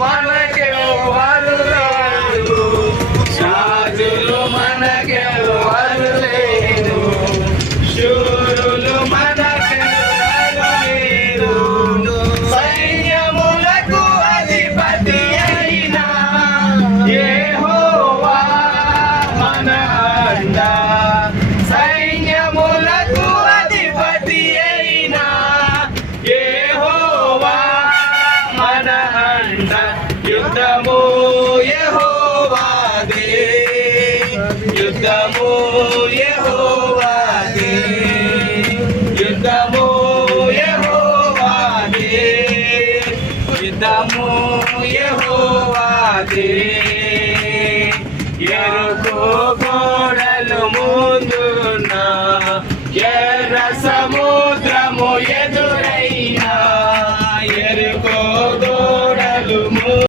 మనకెవ్వరు రారు, రాజులు మనకెవ్వరు లేరు, శూరులు మనకెవ్వరు లేరు. సైన్యములకు అధిపతి అయిన యెహోవా మన అండ, సైన్యములకు అధిపతి అయిన యెహోవా మన అండ. యుద్ధము యెహోవాదే, యుద్ధము యెహోవాదే, యుద్ధము యెహోవాదే, యుద్ధము యెహోవాదే. ఎరుకో గోడలు ముందున్న ఎర్ర సముద్రము ఎదురైనా, ఎరుకో గోడలు